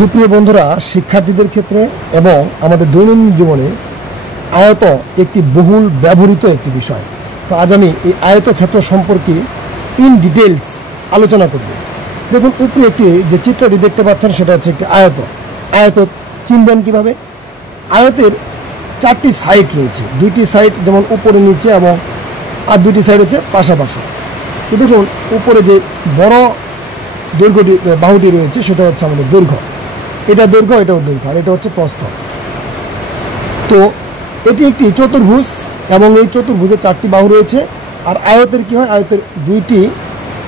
সুপ্রিয় বন্ধুরা, শিক্ষার্থীদের ক্ষেত্রে এবং আমাদের দৈনন্দিন জীবনে আয়ত একটি বহুল ব্যবহৃত একটি বিষয়। তো আজ আমি এই আয়তক্ষেত্র সম্পর্কে ইন ডিটেলস আলোচনা করব। দেখুন, উপরে একটি যে চিত্রটি দেখতে পাচ্ছেন সেটা হচ্ছে একটি আয়ত। আয়ত চিনবেন কিভাবে? আয়তের চারটি সাইড রয়েছে, দুইটি সাইড যেমন উপরে নিচে এবং আর দুটি সাইড হচ্ছে পাশাপাশি। তো দেখুন, উপরে যে বড় দৈর্ঘ্যটি বাহুটি রয়েছে সেটা হচ্ছে আমাদের দৈর্ঘ্য, এটা দৈর্ঘ্য, এটাও দৈর্ঘ্য, আর এটা হচ্ছে প্রস্থ। তো এটি একটি চতুর্ভুজ এবং এই চতুর্ভুজে চারটি বাহু রয়েছে। আর আয়তের কি হয়? আয়তের দুইটি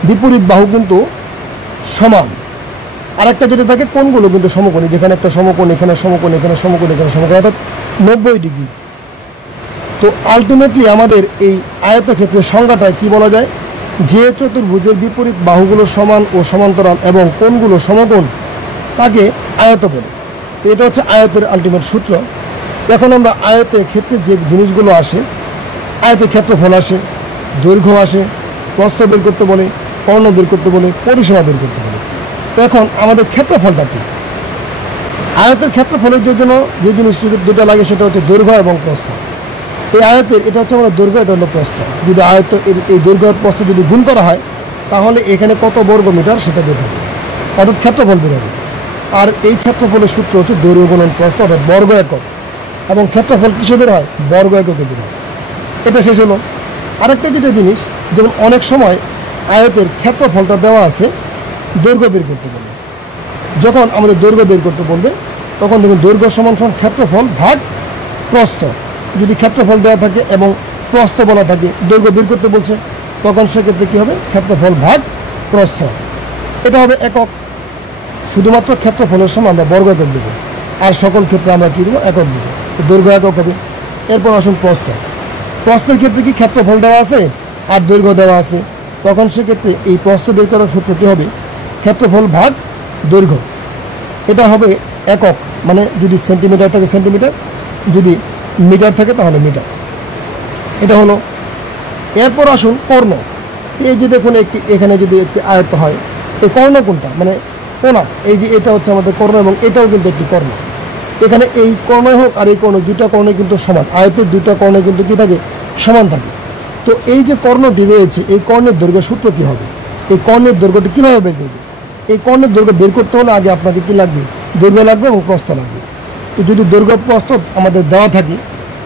বিপরীত বাহু কিন্তু সমান। আর একটা যেটা থাকে কোণগুলো কিন্তু সমকোণী, যেখানে একটা সমকোণ, এখানে সমকোণ, এখানে সমকোণ, এখানে সমকোণ, অর্থাৎ 90 ডিগ্রি। তো আলটিমেটলি আমাদের এই আয়তক্ষেত্রের সংজ্ঞাটায় কি বলা যায়? যে চতুর্ভুজের বিপরীত বাহুগুলো সমান ও সমান্তরাল এবং কোণগুলো সমকোণ তাকে আয়ত বলে। তো এটা হচ্ছে আয়তের আলটিমেট সূত্র। এখন আমরা আয়তের ক্ষেত্রে যে জিনিসগুলো আসে, আয়তের ক্ষেত্রফল আসে, দৈর্ঘ্য আসে, প্রস্থ বের করতে বলে, কর্ণ বের করতে বলে, পরিসীমা বের করতে বলে। তো এখন আমাদের ক্ষেত্রফলটা কি? আয়তের ক্ষেত্রফলের জন্য যে জিনিস দুটো লাগে সেটা হচ্ছে দৈর্ঘ্য এবং প্রস্থ। এই আয়তের এটা হচ্ছে আমাদের দৈর্ঘ্য, এটা হলো প্রস্থ। যদি আয়ত এই দৈর্ঘ্য প্রস্থ যদি গুণ করা হয় তাহলে এখানে কত বর্গ মিটার সেটা বের হবে, অর্থাৎ ক্ষেত্রফল বের হবে। আর এই ক্ষেত্রফলের সূত্র হচ্ছে দৈর্ঘ্য গুণন প্রস্থ, অর্থাৎ বর্গ একক। এবং ক্ষেত্রফল কিসে বের হয়? বর্গ এককে বের হয়। এটা শেষ হলো। আরেকটা যেটা জিনিস, যেমন অনেক সময় আয়তের ক্ষেত্রফলটা দেওয়া আছে, দৈর্ঘ্য বের করতে বলবে। যখন আমাদের দৈর্ঘ্য বের করতে বলবে তখন দেখুন দৈর্ঘ্য সমান সমান ক্ষেত্রফল ভাগ প্রস্থ। যদি ক্ষেত্রফল দেওয়া থাকে এবং প্রস্থ বলা থাকে, দৈর্ঘ্য বের করতে বলছে, তখন সেক্ষেত্রে কী হবে? ক্ষেত্রফল ভাগ প্রস্থ। এটা হবে একক। শুধুমাত্র ক্ষেত্রফলের সময় আমরা বর্গ একক দেবো, আর সকল ক্ষেত্রে আমরা কী দেবো? একক দেবো। দৈর্ঘ্য একক হবে। এরপর আসুন প্রস্থ। প্রস্থের ক্ষেত্রে কি ক্ষেত্রফল দেওয়া আছে আর দৈর্ঘ্য দেওয়া আছে, তখন সেক্ষেত্রে এই প্রস্থ বের করার সূত্র কী হবে? ক্ষেত্রফল ভাগ দৈর্ঘ্য। এটা হবে একক, মানে যদি সেন্টিমিটার থাকে সেন্টিমিটার, যদি মিটার থাকে তাহলে মিটার। এটা হলো। এরপর আসুন কর্ণ। এই যে দেখুন এখানে যদি একটি আয়ত হয়, এই কর্ণ কোনটা? মানে কোণা। এই যে এটা হচ্ছে আমাদের কর্ণ এবং এটাও কিন্তু একটি কর্ণ। এখানে এই কর্ণই হোক আর এই কর্ণ, দুইটা কর্ণই কিন্তু সমান। আয়তের দুইটা কর্ণে কিন্তু কী থাকে? সমান থাকে। তো এই যে কর্ণটি রয়েছে, এই কর্ণের দৈর্ঘ্য সূত্র কী হবে? এই কর্ণের দৈর্ঘ্যটি কীভাবে বের করবে? এই কর্ণের দৈর্ঘ্য বের করতে হলে আগে আপনাকে কী লাগবে? দৈর্ঘ্য লাগবে এবং প্রস্থ লাগবে। তো যদি দৈর্ঘ্য প্রস্থ আমাদের দেওয়া থাকে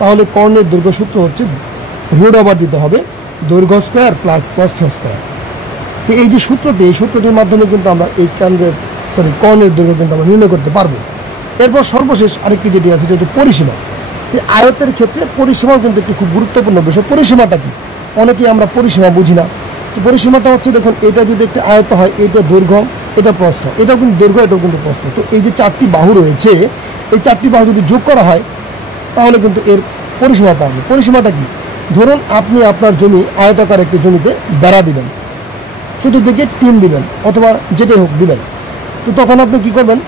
তাহলে কর্ণের দৈর্ঘ্য সূত্র হচ্ছে রুট ওভার দিতে হবে দৈর্ঘ্য স্কোয়ার প্লাস প্রস্থ স্কোয়ার। তো এই যে সূত্রটি, এই সূত্রটির মাধ্যমে কিন্তু আমরা এই কর্ণের দৈর্ঘ্য কিন্তু আমরা নির্ণয় করতে পারবো। এরপর সর্বশেষ আরেকটি যেটি আছে সেটা হচ্ছে পরিসীমা। এই আয়তের ক্ষেত্রে পরিসীমাও কিন্তু একটি খুব গুরুত্বপূর্ণ বিষয়। পরিসীমাটা কি? অনেকেই আমরা পরিসীমা বুঝি না। তো পরিসীমাটা হচ্ছে, দেখুন, এটা যদি একটা আয়ত হয়, এটা দৈর্ঘ্য, এটা প্রস্থ, এটাও কিন্তু দৈর্ঘ্য, এটাও কিন্তু প্রস্থ। তো এই যে চারটি বাহু রয়েছে, এই চারটি বাহু যদি যোগ করা হয় তাহলে কিন্তু এর পরিসীমা পাওয়া যায়। পরিসীমাটা কি? ধরুন আপনি আপনার জমি, আয়তাকার একটি জমিতে বেড়া দিবেন, চতুর্দিকে টিন দিবেন অথবা যেটাই হোক দিবেন। তো তখন আপনি কি করবেন?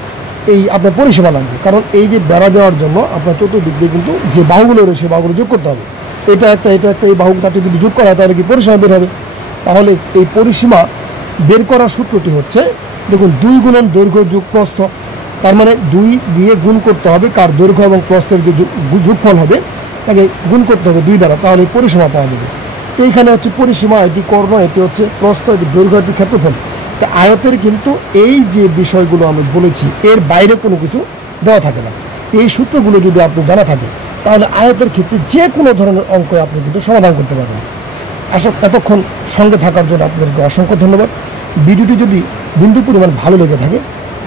এই আপনার পরিসীমা লাগবে, কারণ এই যে বেড়া দেওয়ার জন্য আপনার চতুর্দিক দিয়ে কিন্তু যে বাহুগুলো রয়েছে সেই বাহুগুলো যোগ করতে হবে। এটা একটা, এটা একটা, এই বাহুটাতে যদি যোগ করা হয় তাহলে কি পরিসীমা বের হবে। তাহলে এই পরিসীমা বের করার সূত্রটি হচ্ছে, দেখুন, 2 গুণন দৈর্ঘ্য যোগ প্রস্থ। তার মানে 2 দিয়ে গুণ করতে হবে কার? দৈর্ঘ্য এবং প্রস্থের যে যোগফল হবে তাকে গুণ করতে হবে 2 দ্বারা, তাহলে পরিসীমা পাওয়া যাবে। তো এইখানে হচ্ছে পরিসীমা, এটি কর্ণ, এটি হচ্ছে প্রস্থ, এটি দৈর্ঘ্য, এটি ক্ষেত্রফল। তো আয়তের কিন্তু এই যে বিষয়গুলো আমি বলেছি এর বাইরে কোনো কিছু দেওয়া থাকে না। এই সূত্রগুলো যদি আপনি জানা থাকে তাহলে আয়তের ক্ষেত্রে যে কোনো ধরনের অঙ্ক আপনি কিন্তু সমাধান করতে পারবেন। এতক্ষণ সঙ্গে থাকার জন্য আপনাদেরকে অসংখ্য ধন্যবাদ। ভিডিওটি যদি বিন্দু পরিমাণ ভালো লেগে থাকে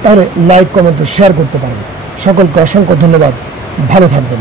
তাহলে লাইক, কমেন্ট ও শেয়ার করতে পারবেন। সকলকে অসংখ্য ধন্যবাদ। ভালো থাকবেন।